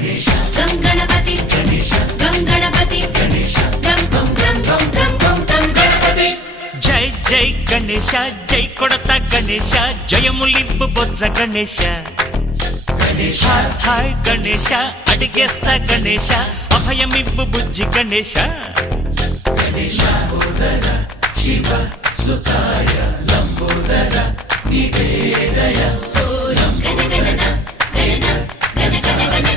గం గణపతి గం గణపతి గం గం గం గం గం గం గణపతి. జై జై గణేశ జై కొడత గణేశ జయములివ్వు బొజ్జ గణేశ. హాయ్ గణేశ అడిగేస్తా గణేశ అభయమివ్వు బుజ్జి గణేశ. శివ సుతాయ లంబోదర నివేదయ. గణ గణన గణన గణ గణ గణ